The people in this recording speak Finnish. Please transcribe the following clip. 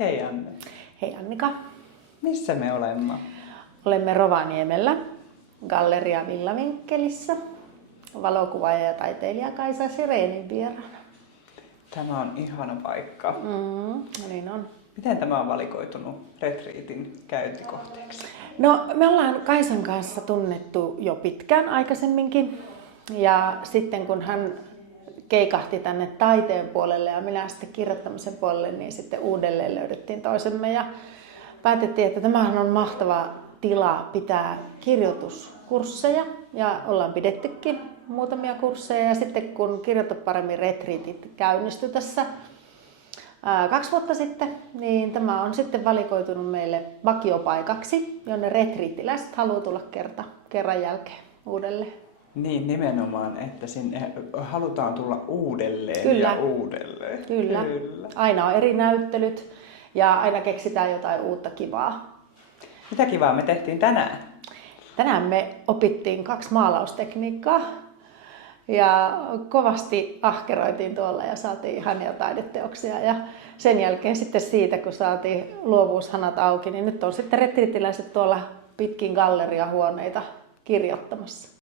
Hei Anne. Hei Annika. Missä me olemme? Olemme Rovaniemellä, Galleria Villavinkkelissä, valokuvaaja ja taiteilija Kaisa Sirenin vieraana. Tämä on ihana paikka. Niin on. Miten tämä on valikoitunut retriitin käyntikohteeksi? No, me ollaan Kaisan kanssa tunnettu jo pitkään aikaisemminkin. Ja sitten kun hän keikahti tänne taiteen puolelle ja minä sitten kirjoittamisen puolelle, niin sitten uudelleen löydettiin toisemme ja päätettiin, että tämähän on mahtava tila pitää kirjoituskursseja ja ollaan pidettykin muutamia kursseja. Ja sitten kun Kirjoita paremmin retriitit käynnistyi tässä 2 vuotta sitten, niin tämä on sitten valikoitunut meille vakiopaikaksi, jonne retriittiläiset haluaa tulla kerran jälkeen uudelleen. Niin, nimenomaan, että sinne halutaan tulla uudelleen Kyllä. ja uudelleen. Kyllä. Aina on eri näyttelyt ja aina keksitään jotain uutta kivaa. Mitä kivaa me tehtiin tänään? Tänään me opittiin 2 maalaustekniikkaa ja kovasti ahkeroitiin tuolla ja saatiin ihania taideteoksia. Ja sen jälkeen sitten siitä, kun saatiin luovuushanat auki, niin nyt on sitten retriittiläiset tuolla pitkin galleriahuoneita kirjoittamassa.